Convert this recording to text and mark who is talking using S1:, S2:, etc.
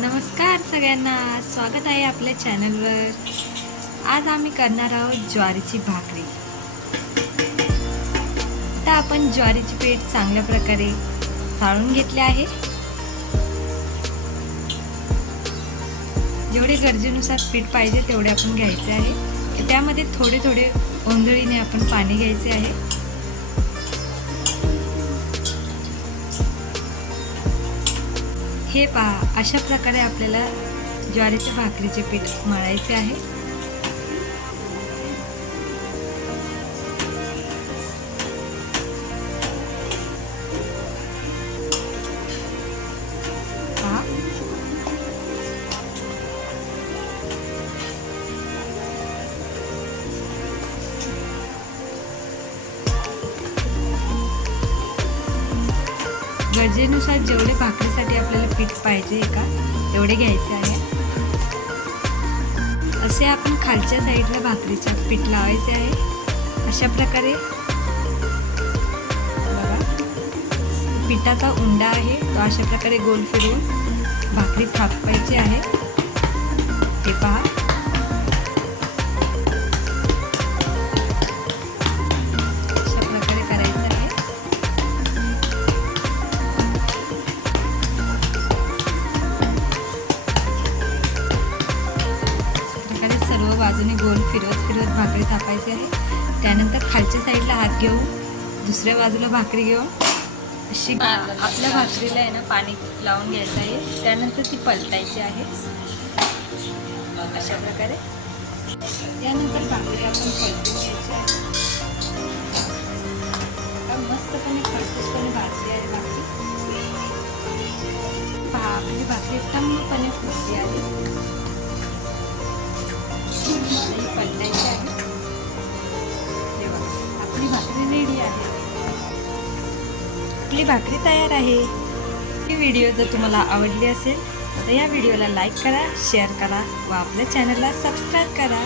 S1: नमस्कार सगळ्यांना. स्वागत आहे आपल्या चॅनलवर. आज आम्ही करणार आहोत ज्वारीची भाकरी. आता आपण ज्वारीची पीठ चांगल्या प्रकारे चाळून घेतले आहे. जेवढे गरजेनुसार पीठ पाहिजे तेवढे आपण घ्यायचे आहे. त्यामध्ये थोडे थोडे ओंधळीने आपण पाणी घ्यायचे आहे. हे पहा अशा प्रकारे आपल्याला ज्वारीच्या भाकरीचे पीठ मळायचे आहे. गरजेनुसार जेवढे भाकरीसाठी आपल्याला पीठ पाहिजे का तेवढे घ्यायचे आहे. असे आपण खालच्या साईडला भाकरीच्या पीठ लावायचे आहे. अशा प्रकारे बघा पिठाचा उंडा आहे तो अशा प्रकारे गोल फिरवून भाकरी थापायची आहे. फिरवत फिरवत भाकरी थापायची आहे. त्यानंतर खालच्या साईडला हात घेऊ दुसऱ्या बाजूला भाकरी घेऊन अशी आपल्या भाकरीला आहे ना पाणी लावून घ्यायचं आहे. त्यानंतर ती पलटायची आहे. अशा प्रकारे. त्यानंतर भाकरी आपण पलटून घ्यायची आहे. मस्तपणे खरपूसपणे भाजली आहे भाकरी. भा म्हणजे भाकरी एकदमपणे फुटली आहे. आपली भाकरी रेडी आहे. आपली भाकरी तयार आहे. ही व्हिडिओ जर तुम्हाला आवडली असेल तर या व्हिडिओला लाईक करा शेअर करा व आपल्या चॅनलला सबस्क्राईब करा.